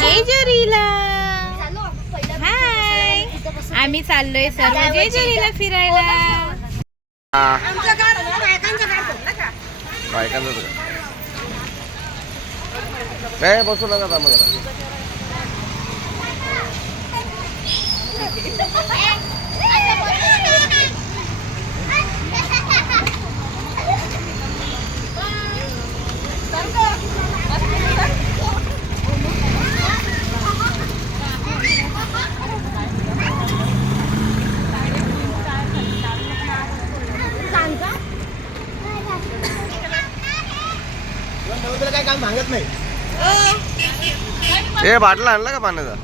जेजुरीला. हाय, आम्ही चाललोय सर्व जेजुरीला फिरायला. काय बसू नका मला. काय काम भांगत नाही. हे बाटला आणला का पाण्याचा?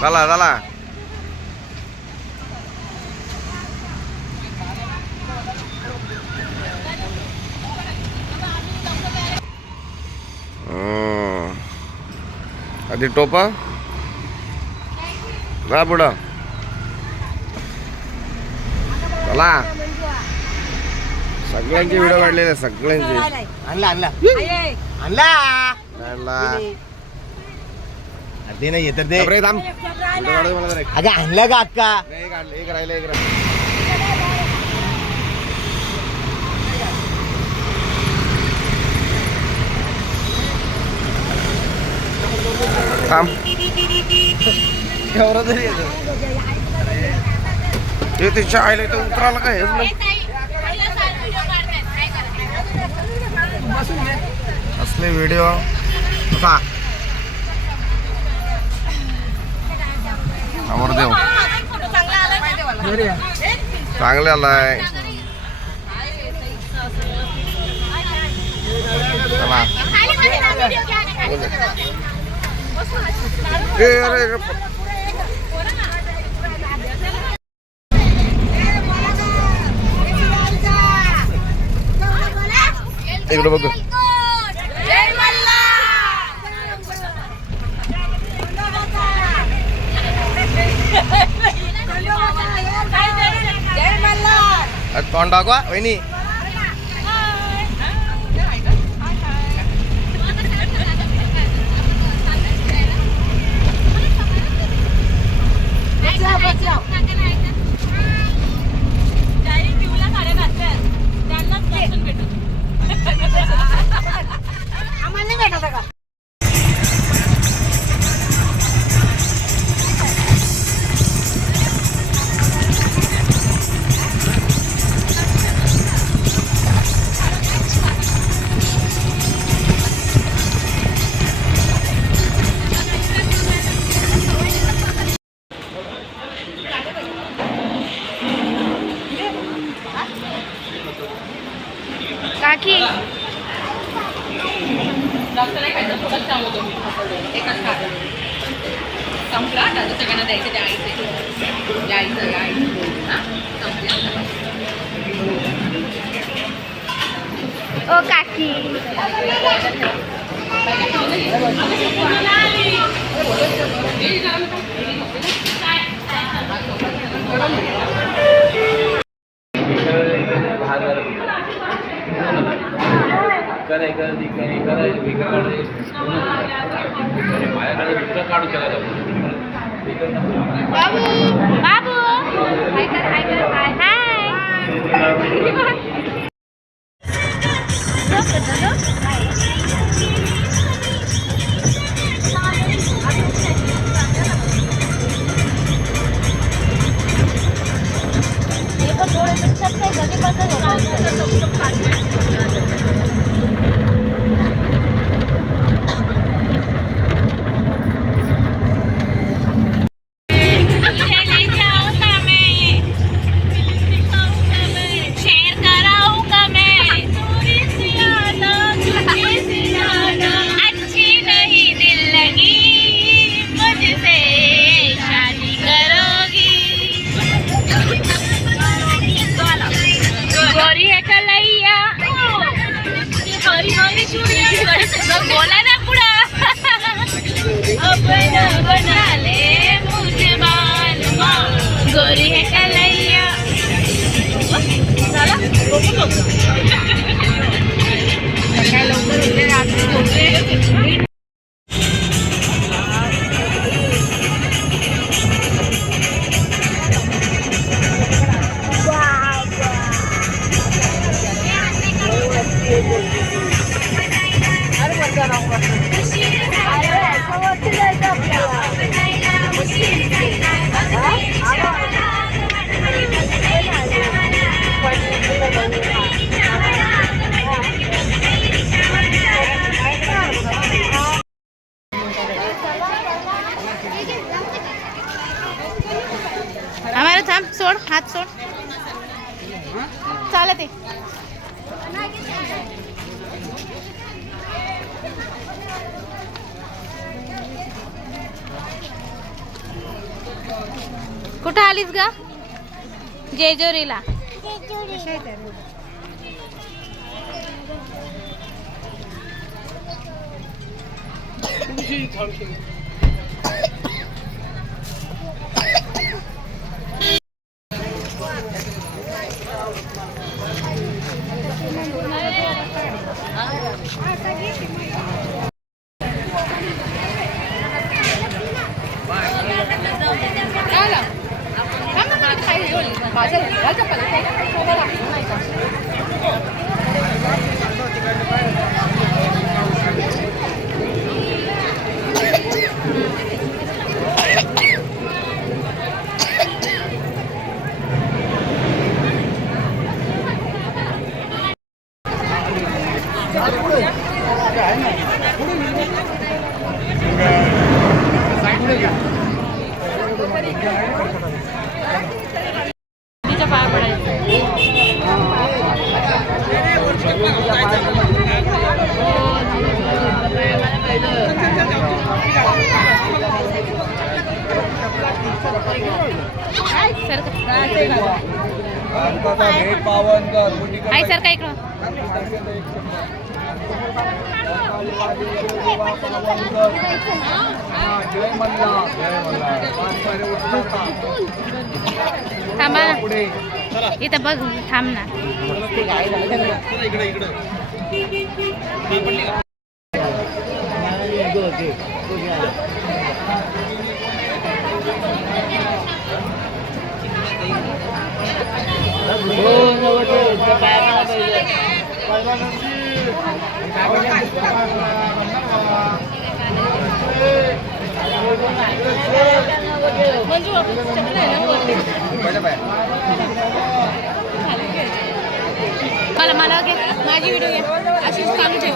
चला चला. आधी टोपा ना पुढं. चला, सगळ्यांचे व्हिडिओ काढलेले, सगळ्यांचे. आणला आणला आणला आणला. ते नाही येत ते. अगं आणलं का अक्का? एक राहिलं, एक राहिलं. थांब, एवढं तरी येतं. ते तिच्या आईला इथं उतरायला काय हेच नाही. असले व्हिडिओ का अमरदेव चांगले आलाय. इकडे बघ. तोंड टाकवा वहिनी. काकी ओ काकी बाबू बाबू हाय कर हाय कर हाय दे. कुठं आलीस ग? जेजुरीला. तिच्या पाया पडायचं. आई सर काय इकडं. थांबा इथं बघ. थांब ना. मला घे. माझी व्हिडिओ घे. अशीच चालू ठेव.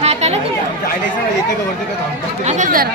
हा त्याला असंच जरा.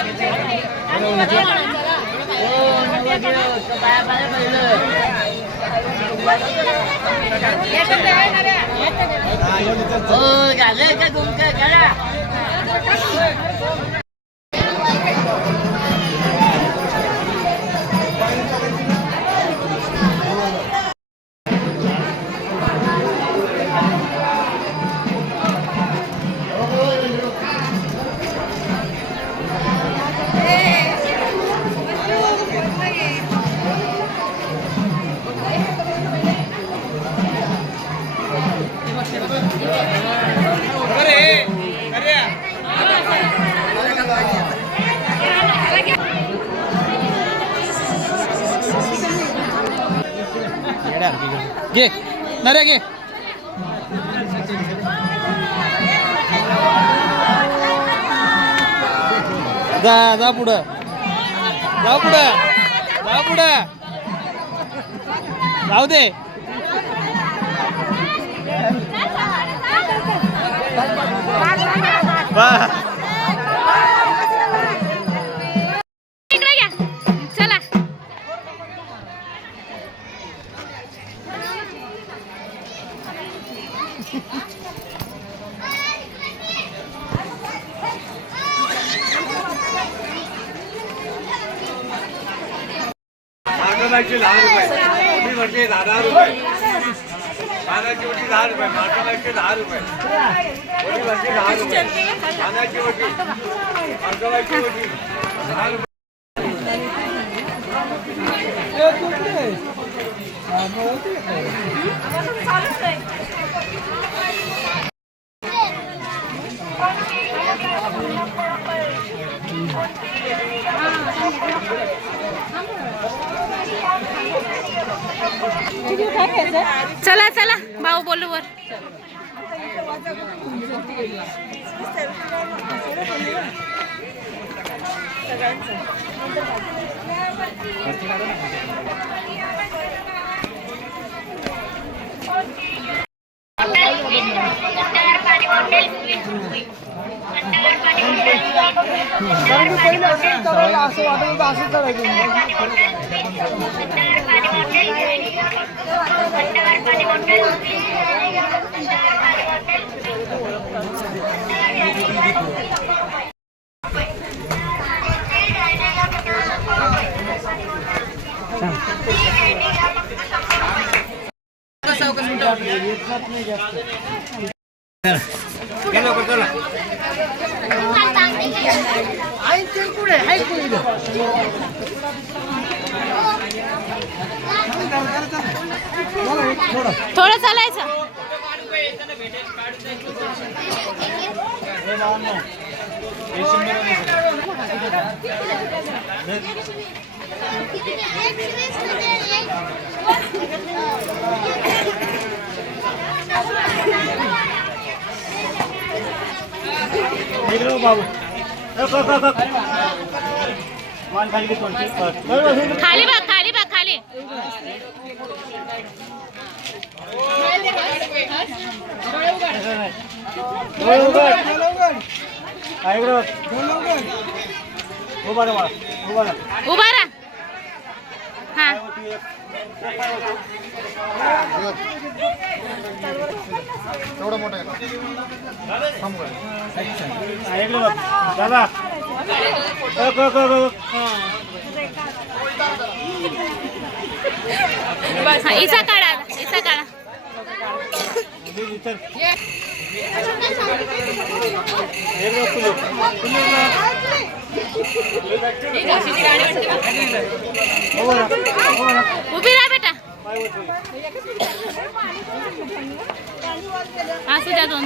घे नरे घे. जा पुढं. जा पुढं. जा पुढं. जाऊ दे. चला. मार्शलाची 10 रुपये. तुम्ही म्हणजे 10 रुपये. कानाची वटी 10 रुपये. मार्शलाची 10 रुपये. वटी म्हणजे 10 रुपये. कानाची वटी. मार्शलाची वटी 10 रुपये. चला चला भाऊ बोलू वर. असं वाटत असं थोडं चालायचं. बाबू खाली बघ, खाली बघ, खाली. उभा राहा. हा तेवढं मोठं आहे दादा इसा काढा, इसा काढा. उभी राहा बेटा. असू द्या दोन.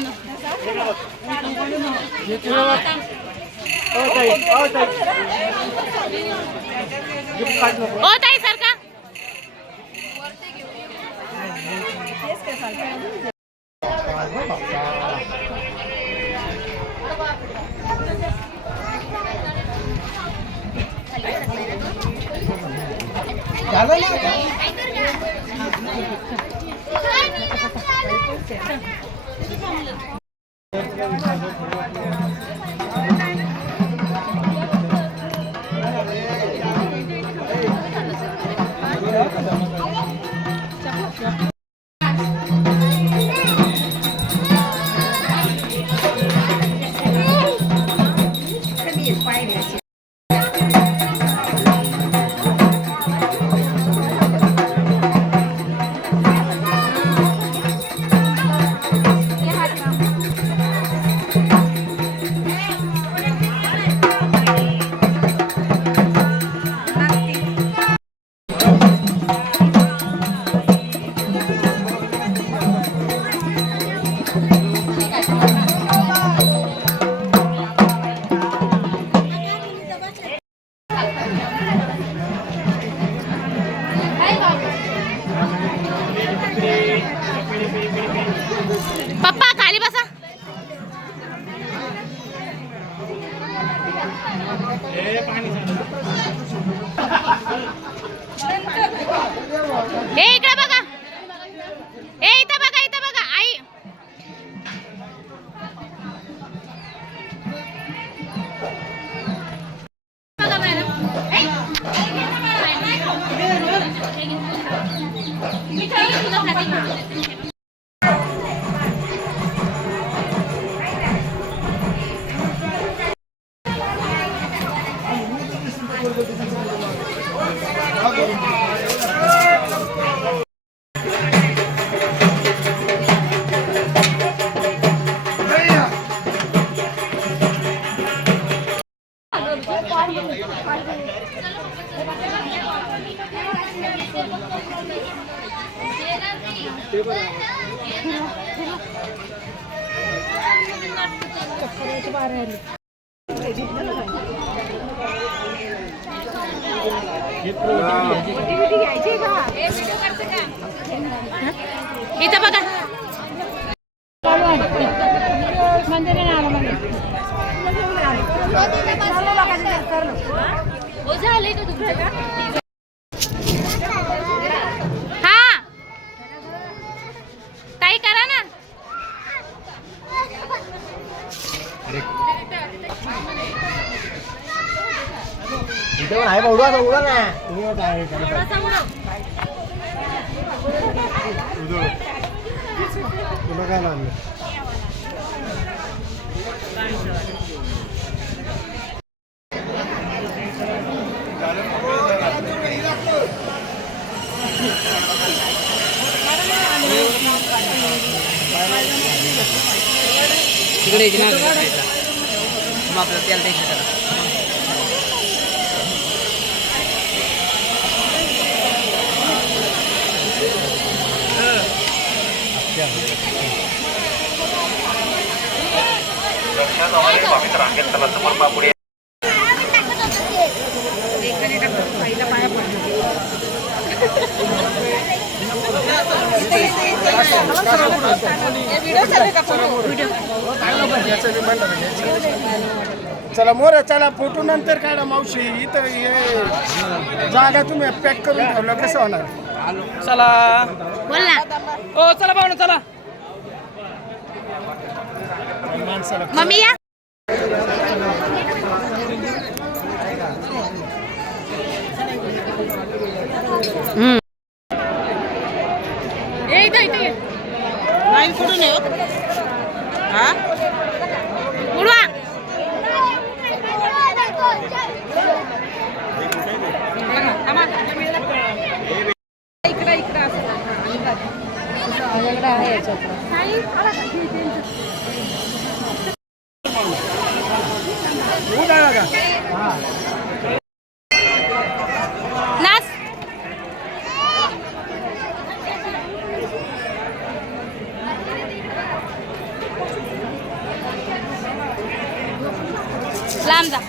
ओ ताई सारखा. पप्पा खाली बसा. ए इकडे बघा. ए इथं बघा, इथं बघा. आई बघा मॅडम. इथं बघा. झाले का तुमचं? हा ताई करा ना. इथे पण आहे बा, उडवा उडवा ना. थोडासा उडव. तुला काय लागलं तिकडे येते ना मग आपलं त्याला टेन्शन करा चला मोर चला फोटो नंतर काढा मावशी इथं हे जागा तुम्ही पॅक करून ठेवलं कसं होणार चला बोल ना ओ चला पाहुणे चला माणसाला मम्मी या नाही कुठून येऊ हा उडवा नाच लांब जा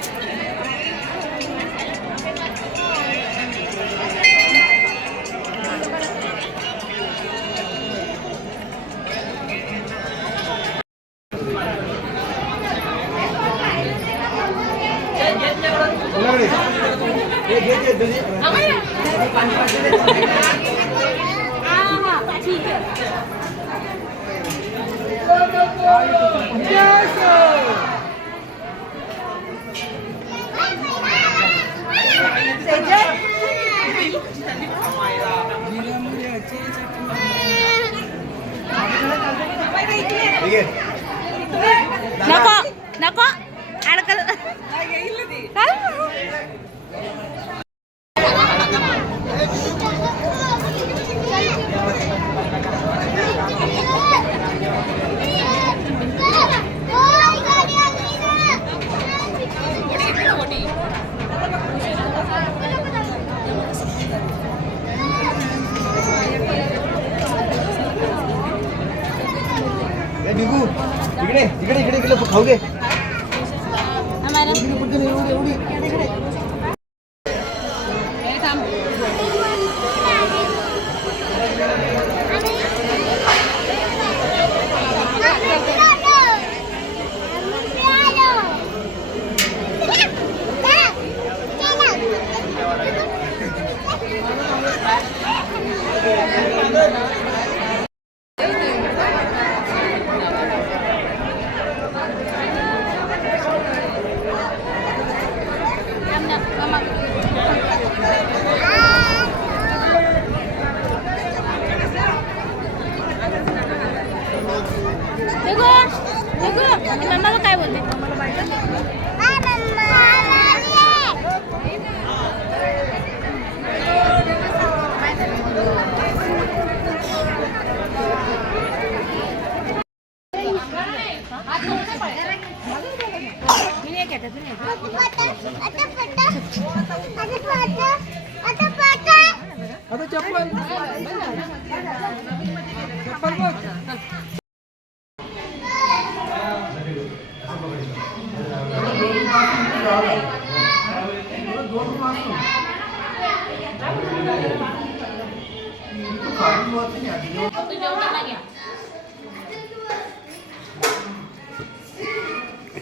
नको नको अडकल इकडे इकडे इकडे इकडे खाऊ दे मम्मा काय बोलते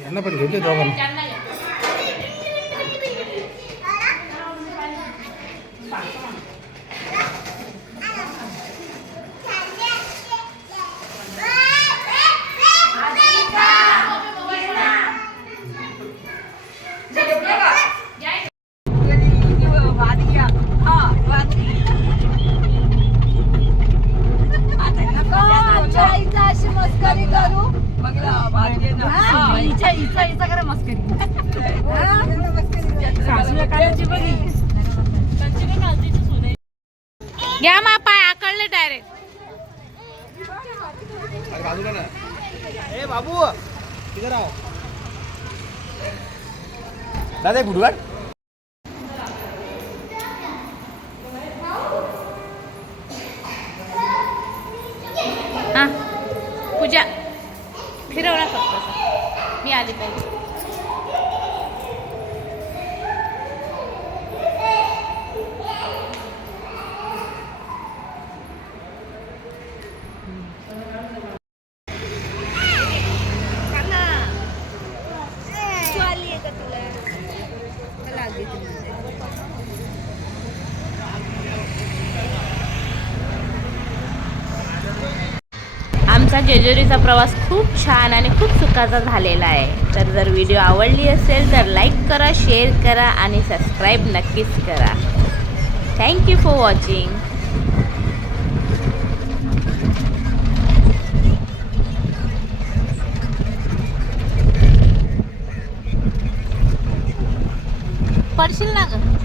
यांना पण घेतले दोघांना आमच्या आईचं अशी मस्करी करू हिचा करा मस्करी घ्या मा पाय आकडले डायरेक्ट. अरे बाजूला ना. ए बाबू इधर आओ. दादा एक फुटवाट. हा पूजा फिरवला फक्त मी आली पाहिजे. आमचा जेजुरीचा प्रवास खूप छान आणि खूप सुखाचा झालेला आहे. तर जर व्हिडिओ आवडली असेल तर लाईक करा, शेअर करा आणि सबस्क्राईब नक्कीच करा. Thank you for watching. पडशील ना ग.